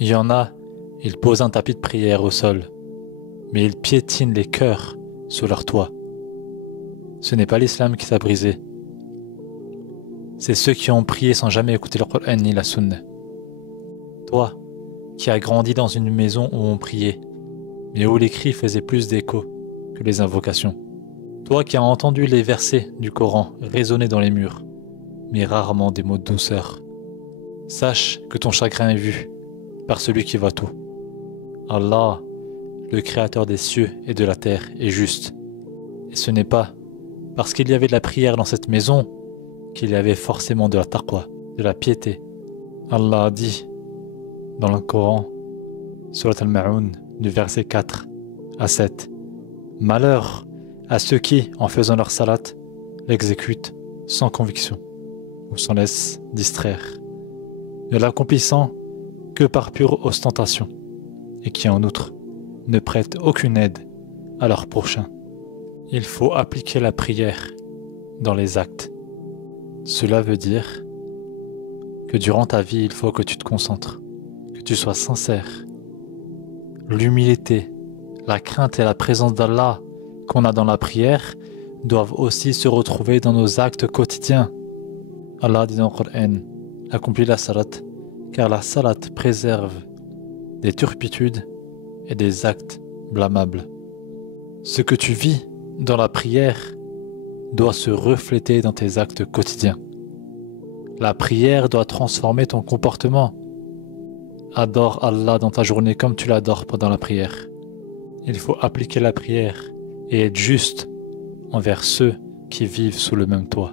Il y en a, ils posent un tapis de prière au sol, mais ils piétinent les cœurs sous leur toit. Ce n'est pas l'islam qui t'a brisé. C'est ceux qui ont prié sans jamais écouter le Coran ni la Sunna. Toi, qui as grandi dans une maison où on priait, mais où les cris faisaient plus d'écho que les invocations. Toi qui as entendu les versets du Coran résonner dans les murs, mais rarement des mots de douceur. Sache que ton chagrin est vu par celui qui voit tout. Allah, le créateur des cieux et de la terre, est juste. Et ce n'est pas parce qu'il y avait de la prière dans cette maison qu'il y avait forcément de la taqwa, de la piété. Allah a dit dans le Coran, Surat Al-Ma'un, du verset 4 à 7, « Malheur à ceux qui, en faisant leur salat, l'exécutent sans conviction ou s'en laissent distraire, ne l'accomplissant que par pure ostentation, et qui en outre ne prêtent aucune aide à leur prochain. » Il faut appliquer la prière dans les actes. Cela veut dire que durant ta vie, il faut que tu te concentres, que tu sois sincère. L'humilité, la crainte et la présence d'Allah qu'on a dans la prière doivent aussi se retrouver dans nos actes quotidiens. Allah dit dans le Coran, accomplis la salat, car la salat préserve des turpitudes et des actes blâmables. Ce que tu vis dans la prière doit se refléter dans tes actes quotidiens. La prière doit transformer ton comportement. Adore Allah dans ta journée comme tu l'adores pendant la prière. Il faut appliquer la prière et être juste envers ceux qui vivent sous le même toit.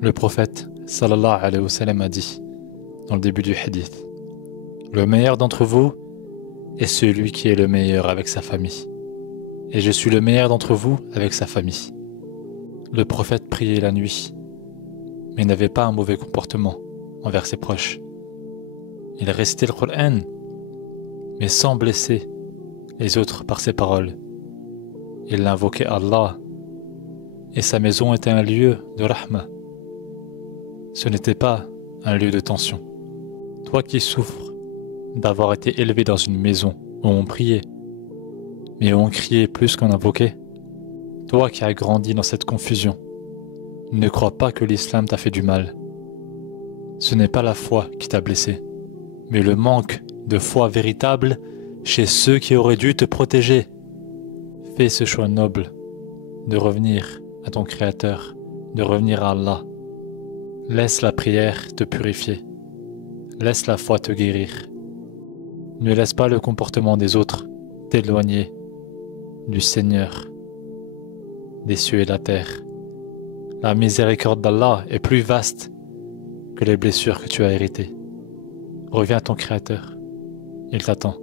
Le prophète sallallahu alayhi wa sallam a dit dans le début du hadith, « Le meilleur d'entre vous est celui qui est le meilleur avec sa famille. Et je suis le meilleur d'entre vous avec sa famille. » Le prophète priait la nuit, mais n'avait pas un mauvais comportement envers ses proches. Il récitait le Coran, mais sans blesser les autres par ses paroles. Il invoquait Allah, et sa maison était un lieu de rahma. Ce n'était pas un lieu de tension. Toi qui souffres d'avoir été élevé dans une maison où on priait, mais où on criait plus qu'on invoquait, toi qui as grandi dans cette confusion, ne crois pas que l'islam t'a fait du mal. Ce n'est pas la foi qui t'a blessé, mais le manque de foi véritable chez ceux qui auraient dû te protéger. Fais ce choix noble de revenir à ton Créateur, de revenir à Allah. Laisse la prière te purifier. Laisse la foi te guérir. Ne laisse pas le comportement des autres t'éloigner du Seigneur des cieux et de la terre. La miséricorde d'Allah est plus vaste que les blessures que tu as héritées. Reviens à ton Créateur. Il t'attend.